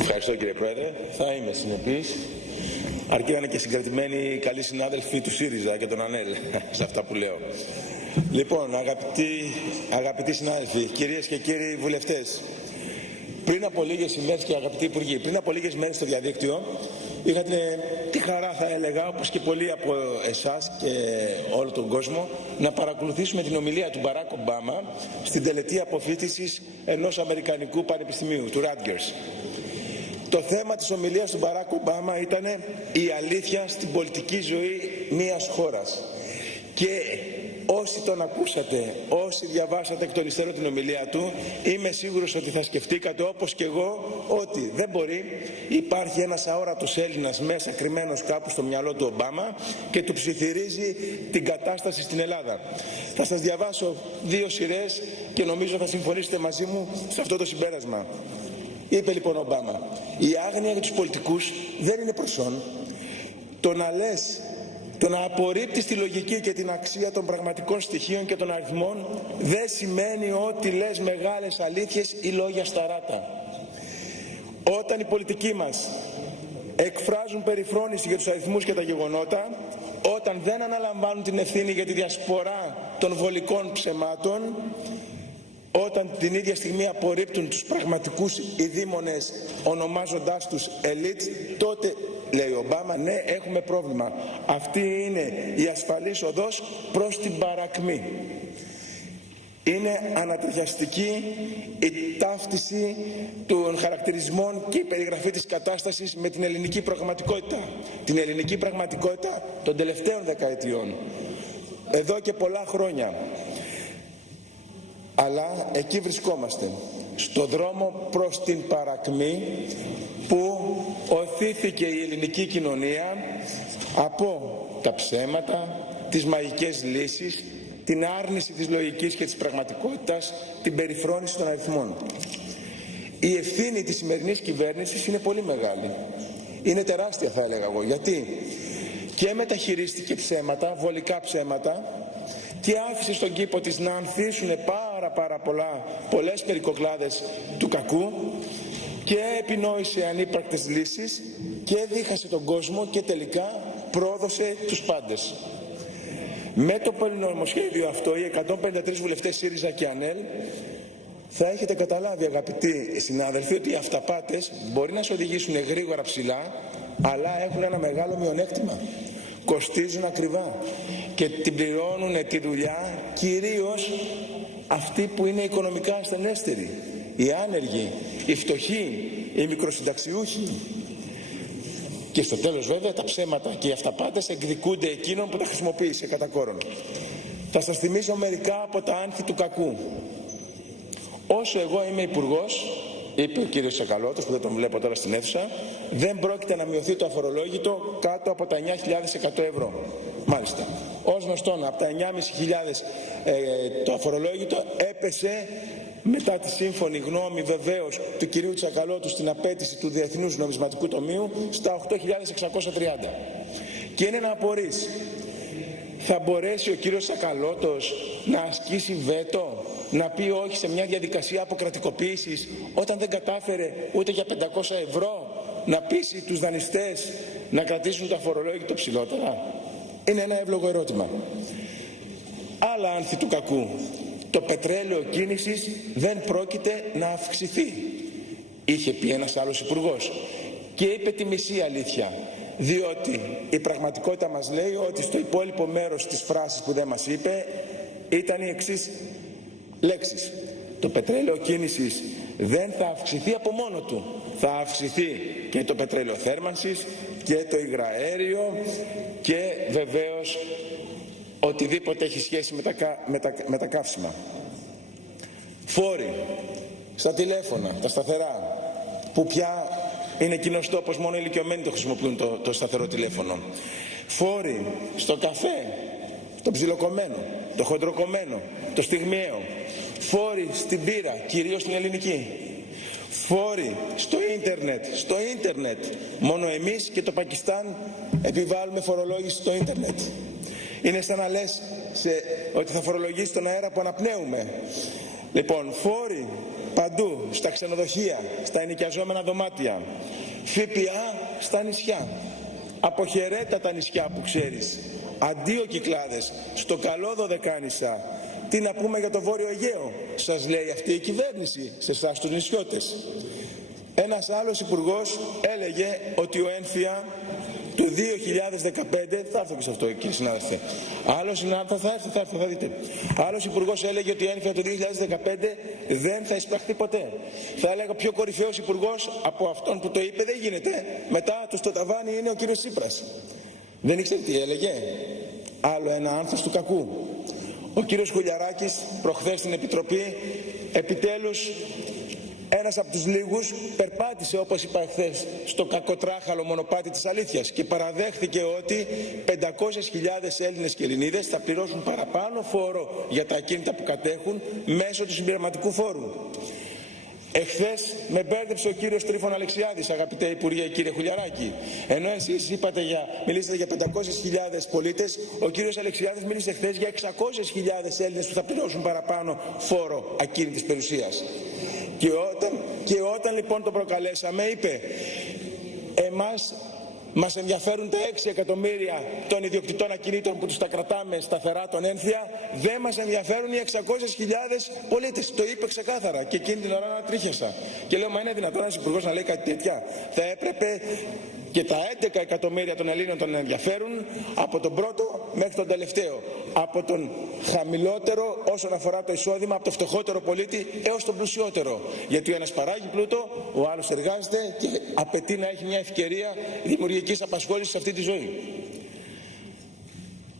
Ευχαριστώ κύριε Πρόεδρε. Θα είμαι συνεπής. Αρκεί να είναι και συγκρατημένοι καλοί συνάδελφοι του ΣΥΡΙΖΑ και των ΑΝΕΛ σε αυτά που λέω. Λοιπόν, αγαπητοί συνάδελφοι, κυρίες και κύριοι βουλευτές, πριν από λίγες ημέρες και αγαπητοί υπουργοί, πριν από λίγες μέρες στο διαδίκτυο είχα τη χαρά, θα έλεγα, όπως και πολλοί από εσάς και όλο τον κόσμο, να παρακολουθήσουμε την ομιλία του Μπαράκ Ομπάμα στην τελετή αποφοίτησης ενός Αμερικανικού πανεπιστημίου, του Rutgers. Το θέμα της ομιλίας του Μπαράκ Ομπάμα ήταν η αλήθεια στην πολιτική ζωή μιας χώρας. Και όσοι τον ακούσατε, όσοι διαβάσατε εκ των υστέρων την ομιλία του, είμαι σίγουρος ότι θα σκεφτήκατε όπως και εγώ ότι δεν μπορεί, υπάρχει ένας αόρατος Έλληνας μέσα κρυμμένος κάπου στο μυαλό του Ομπάμα και του ψιθυρίζει την κατάσταση στην Ελλάδα. Θα σας διαβάσω 2 σειρές και νομίζω θα συμφωνήσετε μαζί μου σε αυτό το συμπέρασμα. Είπε λοιπόν ο Ομπάμα, η άγνοια για τους πολιτικούς δεν είναι προσόν. Το να λες, το να απορρίπτεις τη λογική και την αξία των πραγματικών στοιχείων και των αριθμών δεν σημαίνει ότι λες μεγάλες αλήθειες ή λόγια σταράτα. Όταν οι πολιτικοί μας εκφράζουν περιφρόνηση για τους αριθμούς και τα γεγονότα, όταν δεν αναλαμβάνουν την ευθύνη για τη διασπορά των βολικών ψεμάτων, όταν την ίδια στιγμή απορρίπτουν τους πραγματικούς ειδήμονες ονομάζοντάς τους ελίτ, τότε, λέει ο Ομπάμα, ναι, έχουμε πρόβλημα. Αυτή είναι η ασφαλής οδός προς την παρακμή. Είναι ανατριχιαστική η ταύτιση των χαρακτηρισμών και η περιγραφή της κατάστασης με την ελληνική πραγματικότητα. Την ελληνική πραγματικότητα των τελευταίων δεκαετιών. Εδώ και πολλά χρόνια. Αλλά εκεί βρισκόμαστε, στο δρόμο προς την παρακμή που οθήθηκε η ελληνική κοινωνία από τα ψέματα, τις μαγικές λύσεις, την άρνηση της λογικής και της πραγματικότητας, την περιφρόνηση των αριθμών. Η ευθύνη της σημερινής κυβέρνησης είναι πολύ μεγάλη. Είναι τεράστια, θα έλεγα εγώ, γιατί και μεταχειρίστηκε ψέματα, βολικά ψέματα, και άφησε στον κήπο της να ανθίσουν πολλές περικοκλάδες του κακού και επινόησε ανύπαρκτες λύσεις και δίχασε τον κόσμο και τελικά πρόδωσε τους πάντες. Με το πολυνομοσχέδιο αυτό, οι 153 βουλευτές ΣΥΡΙΖΑ και ΑΝΕΛ, θα έχετε καταλάβει, αγαπητοί συνάδελφοι, ότι οι αυταπάτες μπορεί να σε οδηγήσουν γρήγορα ψηλά, αλλά έχουν ένα μεγάλο μειονέκτημα. Κοστίζουν ακριβά και την πληρώνουν τη δουλειά κυρίως αυτοί που είναι οικονομικά ασθενέστεροι, οι άνεργοι, οι φτωχοί, οι μικροσυνταξιούχοι. Και στο τέλος βέβαια τα ψέματα και οι αυταπάτες εκδικούνται εκείνων που τα χρησιμοποίησε κατά κόρον. Θα σας θυμίσω μερικά από τα άνθη του κακού. Όσο εγώ είμαι υπουργός, είπε ο κύριος Τσακαλώτος, που δεν τον βλέπω τώρα στην αίθουσα, δεν πρόκειται να μειωθεί το αφορολόγητο κάτω από τα 9.100 ευρώ. Μάλιστα. Ως γνωστόν, από τα 9.500 το αφορολόγητο έπεσε μετά τη σύμφωνη γνώμη βεβαίως του κυρίου Τσακαλώτου στην απέτηση του Διεθνούς Νομισματικού Ταμείου στα 8.630. Και είναι να απορείς, θα μπορέσει ο κύριος Τσακαλώτος να ασκήσει βέτο, να πει όχι σε μια διαδικασία αποκρατικοποίησης όταν δεν κατάφερε ούτε για 500 ευρώ να πείσει τους δανειστές να κρατήσουν το αφορολόγητο ψηλότερα? Είναι ένα εύλογο ερώτημα. Άλλα άνθη του κακού. Το πετρέλαιο κίνησης δεν πρόκειται να αυξηθεί, είχε πει ένας άλλος υπουργός, και είπε τη μισή αλήθεια, διότι η πραγματικότητα μας λέει ότι στο υπόλοιπο μέρος της φράσης που δεν μας είπε ήταν οι εξής λέξεις: το πετρέλαιο κίνησης δεν θα αυξηθεί από μόνο του, θα αυξηθεί και το πετρέλαιο θέρμανσης και το υγραέριο και βεβαίως οτιδήποτε έχει σχέση με τα καύσιμα. Φόροι στα τηλέφωνα, τα σταθερά, που πια είναι κοινός τόπος, μόνο οι ηλικιωμένοι το χρησιμοποιούν το σταθερό τηλέφωνο. Φόροι στο καφέ, το ψιλοκομμένο, το χοντροκομμένο, το στιγμιαίο. Φόροι στην μπύρα, κυρίως στην ελληνική. Φόροι στο ίντερνετ. Μόνο εμείς και το Πακιστάν επιβάλλουμε φορολόγηση στο ίντερνετ. Είναι σαν να λες ότι θα φορολογήσει τον αέρα που αναπνέουμε. Λοιπόν, φόροι παντού, στα ξενοδοχεία, στα ενοικιαζόμενα δωμάτια, ΦΠΑ στα νησιά. Αποχαιρέτα τα νησιά που ξέρεις, αντίο Κυκλάδες, στο καλό Δωδεκάνησα. Τι να πούμε για το Βόρειο Αιγαίο, σας λέει αυτή η κυβέρνηση σε εσάς τους νησιώτες. Ένας άλλος υπουργός έλεγε ότι ο έμφυα του 2015, θα έρθω και σε αυτό κύριε συνάδελφε, θα δείτε. Άλλος υπουργός έλεγε ότι η έμφυα του 2015 δεν θα εισπραχθεί ποτέ. Θα έλεγα πιο κορυφαίος υπουργός από αυτόν που το είπε δεν γίνεται. Μετά του στο ταβάνι είναι ο κύριος Τσίπρας. Δεν ήξερε τι έλεγε. Άλλο ένα άνθος του κακού. Ο κύριος Χουλιαράκης προχθές στην Επιτροπή επιτέλους ένας από τους λίγους περπάτησε, όπως είπα χθες, στο κακοτράχαλο μονοπάτι της αλήθειας και παραδέχθηκε ότι 500.000 Έλληνες και Ελληνίδες θα πληρώσουν παραπάνω φόρο για τα ακίνητα που κατέχουν μέσω του συμπληρωματικού φόρου. Εχθές με μπέρδεψε ο κύριος Τρίφων Αλεξιάδης, αγαπητέ Υπουργέ, κύριε Χουλιαράκη. Ενώ εσείς μιλήσατε για 500.000 πολίτες, ο κύριος Αλεξιάδης μίλησε χθες για 600.000 Έλληνες που θα πληρώσουν παραπάνω φόρο ακίνητης περιουσίας. Και όταν λοιπόν το προκαλέσαμε, είπε, μας ενδιαφέρουν τα 6 εκατομμύρια των ιδιοκτητών ακινήτων που τους τα κρατάμε σταθερά τον έμφυα, δεν μας ενδιαφέρουν οι 600.000 πολίτες. Το είπε ξεκάθαρα και εκείνη την ώρα να τρίχιασα. Και λέω, μα είναι δυνατόν ένας υπουργός να λέει κάτι τέτοια? Θα έπρεπε και τα 11 εκατομμύρια των Ελλήνων τον ενδιαφέρουν, από τον πρώτο μέχρι τον τελευταίο. Από τον χαμηλότερο όσον αφορά το εισόδημα, από το φτωχότερο πολίτη έως τον πλουσιότερο. Γιατί ο ένας παράγει πλούτο, ο άλλος εργάζεται και απαιτεί να έχει μια ευκαιρία δημιουργικής απασχόλησης σε αυτή τη ζωή.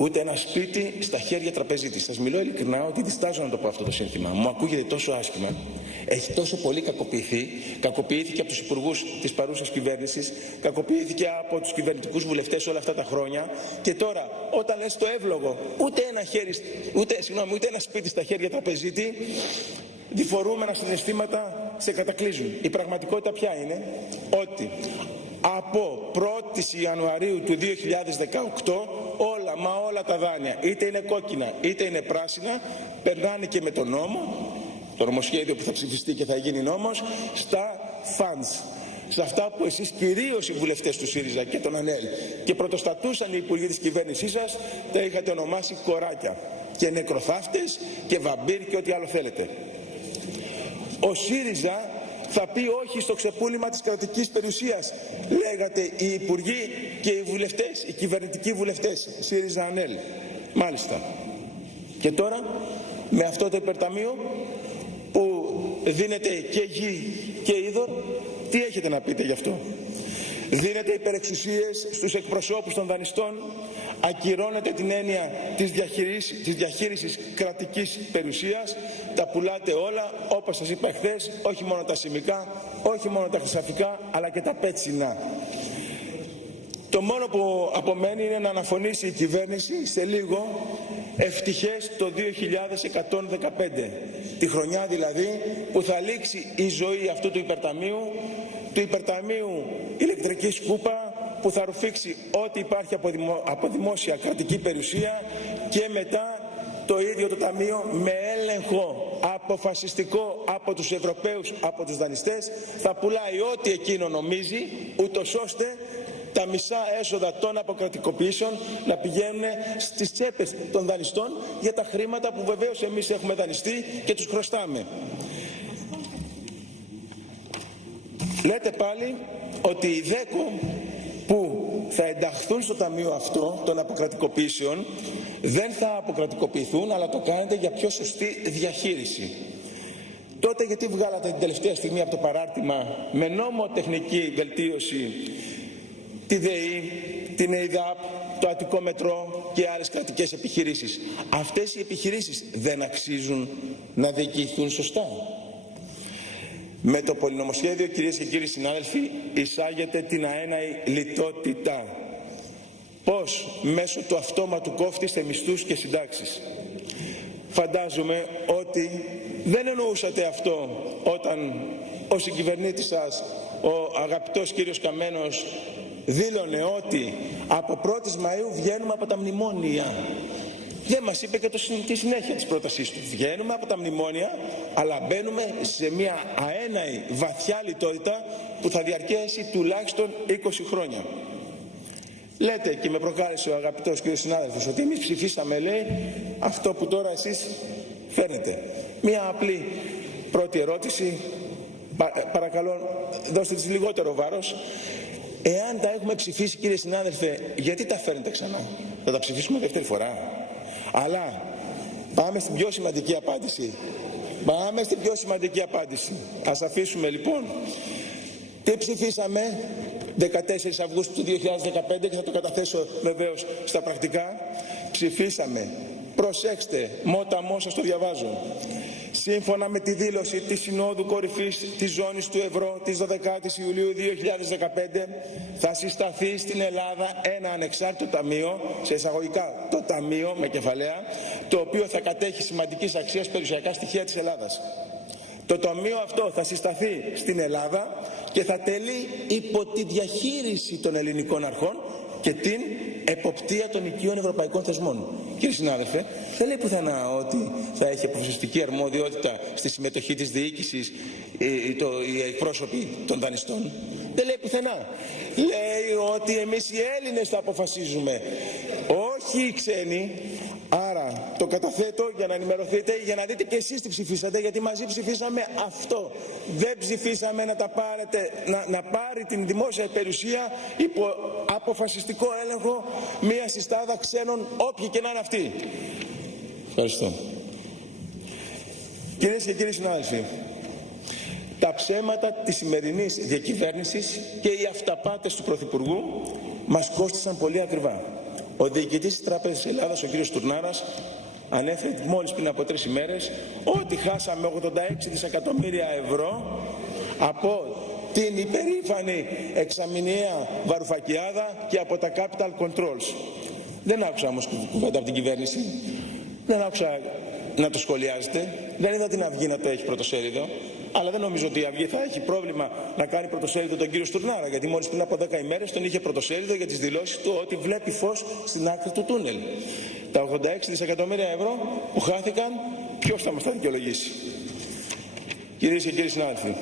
Ούτε ένα σπίτι στα χέρια τραπεζίτη. Σας μιλώ ειλικρινά ότι διστάζω να το πω αυτό το σύνθημα. Μου ακούγεται τόσο άσχημα. Έχει τόσο πολύ κακοποιηθεί. Κακοποιήθηκε από τους υπουργούς της παρούσας κυβέρνησης, κακοποιήθηκε από τους κυβερνητικούς βουλευτές όλα αυτά τα χρόνια. Και τώρα, όταν λες το εύλογο, ούτε ένα σπίτι στα χέρια τραπεζίτη, διφορούμενα συναισθήματα σε κατακλείζουν. Η πραγματικότητα ποια είναι? Ότι από 1η Ιανουαρίου του 2018 όλα τα δάνεια, είτε είναι κόκκινα είτε είναι πράσινα, περνάνε και με τον νόμο, το νομοσχέδιο που θα ψηφιστεί και θα γίνει νόμος, στα funds. Σε αυτά που εσείς κυρίως οι βουλευτές του ΣΥΡΙΖΑ και τον ΑΝΕΛ και πρωτοστατούσαν οι υπουργοί της κυβέρνησής σας, τα είχατε ονομάσει κοράκια και νεκροθάφτες και βαμπύρ και ό,τι άλλο θέλετε. Ο ΣΥΡΙΖΑ θα πει όχι στο ξεπούλημα της κρατικής περιουσίας, λέγατε οι υπουργοί και οι βουλευτές, οι κυβερνητικοί βουλευτές, ΣΥΡΙΖΑ ΑΝΕΛ. Μάλιστα. Και τώρα με αυτό το υπερταμείο που δίνεται και γη και είδωρ, τι έχετε να πείτε γι' αυτό? Δίνετε υπερεξουσίες στους εκπροσώπους των δανειστών, ακυρώνετε την έννοια της διαχείρισης κρατικής περιουσίας, τα πουλάτε όλα, όπως σας είπα χθες, όχι μόνο τα σημικά, όχι μόνο τα χρυσαφικά, αλλά και τα πέτσινα. Το μόνο που απομένει είναι να αναφωνήσει η κυβέρνηση σε λίγο ευτυχές το 2115, τη χρονιά δηλαδή που θα λήξει η ζωή αυτού του υπερταμείου ηλεκτρική σκούπα, που θα ρουφήξει ό,τι υπάρχει από δημόσια κρατική περιουσία, και μετά το ίδιο το ταμείο με έλεγχο αποφασιστικό από τους Ευρωπαίους, από τους δανειστές, θα πουλάει ό,τι εκείνο νομίζει, ούτως ώστε τα μισά έσοδα των αποκρατικοποιήσεων να πηγαίνουν στις τσέπες των δανειστών για τα χρήματα που βεβαίως εμείς έχουμε δανειστεί και τους χρωστάμε. Λέτε πάλι ότι οι ΔΕΚΟ που θα ενταχθούν στο ταμείο αυτό των αποκρατικοποιήσεων δεν θα αποκρατικοποιηθούν, αλλά το κάνετε για πιο σωστή διαχείριση. Τότε γιατί βγάλατε την τελευταία στιγμή από το παράρτημα με νομοτεχνική βελτίωση τη ΔΕΗ, την ΕΙΔΑΠ, το Αττικό Μετρό και άλλες κρατικές επιχειρήσεις? Αυτές οι επιχειρήσεις δεν αξίζουν να διοικηθούν σωστά? Με το πολυνομοσχέδιο, κυρίες και κύριοι συνάδελφοι, εισάγεται την αέναη λιτότητα. Πώς? Μέσω του αυτόματου κόφτη σε μισθούς και συντάξεις. Φαντάζομαι ότι δεν εννοούσατε αυτό όταν ο συγκυβερνήτης σας, ο αγαπητός κύριος Καμένος, δήλωνε ότι από 1η Μαΐου βγαίνουμε από τα μνημόνια. δεν μας είπε και τη συνέχεια της πρότασής του. Βγαίνουμε από τα μνημόνια, αλλά μπαίνουμε σε μια αέναη βαθιά λιτότητα που θα διαρκέσει τουλάχιστον 20 χρόνια. Λέτε, και με προκάλεσε ο αγαπητός κ. συνάδελφος, ότι εμείς ψηφίσαμε, λέει, αυτό που τώρα εσείς φέρνετε. Μια απλή πρώτη ερώτηση, παρακαλώ δώστε της λιγότερο βάρος. Εάν τα έχουμε ψηφίσει, κύριε συνάδελφε, γιατί τα φέρνετε ξανά? Θα τα ψηφίσουμε δεύτερη φορά? Αλλά πάμε στην πιο σημαντική απάντηση. Ας αφήσουμε λοιπόν τι ψηφίσαμε 14 Αυγούστου του 2015 και θα το καταθέσω βεβαίως στα πρακτικά. Ψηφίσαμε, προσέξτε, μότα σας το διαβάζω, σύμφωνα με τη δήλωση της Συνόδου Κορυφής της Ζώνης του Ευρώ της 12ης Ιουλίου 2015, θα συσταθεί στην Ελλάδα ένα ανεξάρτητο ταμείο, σε εισαγωγικά το ταμείο με κεφαλαία, το οποίο θα κατέχει σημαντικής αξίας περιουσιακά στοιχεία της Ελλάδας. Το ταμείο αυτό θα συσταθεί στην Ελλάδα και θα τελεί υπό τη διαχείριση των ελληνικών αρχών και την εποπτεία των οικείων ευρωπαϊκών θεσμών. Κύριε συνάδελφε, δεν λέει πουθενά ότι θα έχει αποφασιστική αρμοδιότητα στη συμμετοχή της διοίκησης οι εκπρόσωποι των δανειστών. Δεν λέει πουθενά. Λέει ότι εμείς οι Έλληνες θα αποφασίζουμε, όχι οι ξένοι. Άρα το καταθέτω για να ενημερωθείτε, για να δείτε και εσείς τι ψηφίσατε, γιατί μαζί ψηφίσαμε αυτό. Δεν ψηφίσαμε να πάρει την δημόσια περιουσία υπό αποφασιστικό έλεγχο μια συστάδα ξένων, όποιοι και να είναι αυτοί. Ευχαριστώ. Κυρίες και κύριοι συνάδελφοι, τα ψέματα της σημερινής διακυβέρνησης και οι αυταπάτες του Πρωθυπουργού μας κόστησαν πολύ ακριβά. Ο διοικητής της Τράπεζας Ελλάδας, ο κ. Τουρνάρας, ανέφερε μόλις πριν από 3 ημέρες ότι χάσαμε 86 δισεκατομμύρια ευρώ από την υπερήφανη εξαμηνιαία Βαρουφακιάδα και από τα capital controls. Δεν άκουσα όμως κουβέντα από την κυβέρνηση, δεν άκουσα να το σχολιάζετε, δεν είδα την Αυγή να το έχει πρωτοσέλιδο, αλλά δεν νομίζω ότι η Αυγή θα έχει πρόβλημα να κάνει πρωτοσέλιδο τον κύριο Στουρνάρα, γιατί μόλις πριν από 10 ημέρες τον είχε πρωτοσέλιδο για τις δηλώσεις του ότι βλέπει φως στην άκρη του τούνελ. Τα 86 δισεκατομμύρια ευρώ που χάθηκαν, ποιος θα μας τα δικαιολογήσει? Κυρίες και κύριοι συνάδελφοι,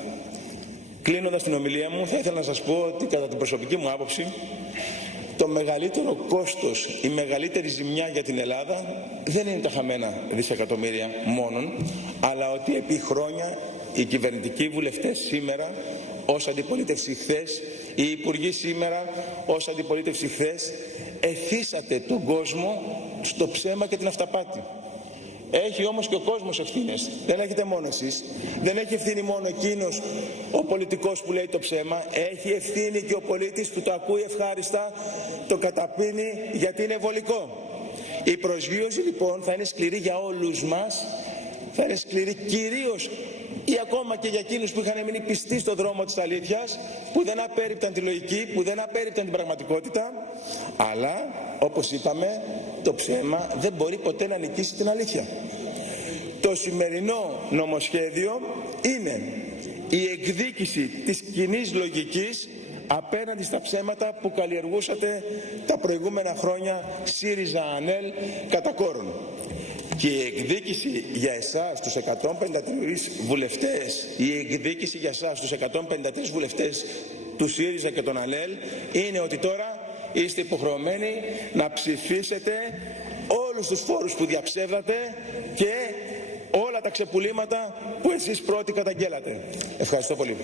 κλείνοντας την ομιλία μου, θα ήθελα να σας πω ότι κατά την προσωπική μου άποψη, το μεγαλύτερο κόστος, η μεγαλύτερη ζημιά για την Ελλάδα δεν είναι τα χαμένα δισεκατομμύρια μόνον, αλλά ότι επί χρόνια οι κυβερνητικοί βουλευτές σήμερα ως αντιπολίτευση χθες, οι υπουργοί σήμερα ως αντιπολίτευση χθες, εθίσατε τον κόσμο στο ψέμα και την αυταπάτη. Έχει όμως και ο κόσμος ευθύνες. Δεν έχετε μόνο εσείς. Δεν έχει ευθύνη μόνο εκείνος ο πολιτικός που λέει το ψέμα. Έχει ευθύνη και ο πολίτης που το ακούει ευχάριστα, το καταπίνει γιατί είναι βολικό. Η προσγείωση λοιπόν θα είναι σκληρή για όλους μας. Θα είναι σκληρή κυρίως ή ακόμα και για εκείνους που είχαν μείνει πιστοί στον δρόμο της αλήθειας, που δεν απέρριπταν τη λογική, που δεν απέρριπταν την πραγματικότητα, αλλά όπως είπαμε, το ψέμα δεν μπορεί ποτέ να νικήσει την αλήθεια. Το σημερινό νομοσχέδιο είναι η εκδίκηση της κοινής λογικής απέναντι στα ψέματα που καλλιεργούσατε τα προηγούμενα χρόνια ΣΥΡΙΖΑ-ΑΝΕΛ κατά κόρον. Και η εκδίκηση για εσάς τους 153 βουλευτές, η εκδίκηση για εσάς τους 153 βουλευτές του ΣΥΡΙΖΑ και των ΑΝΕΛ είναι ότι τώρα είστε υποχρεωμένοι να ψηφίσετε όλους τους φόρους που διαψεύδατε και όλα τα ξεπουλήματα που εσείς πρώτοι καταγγέλατε. Ευχαριστώ πολύ.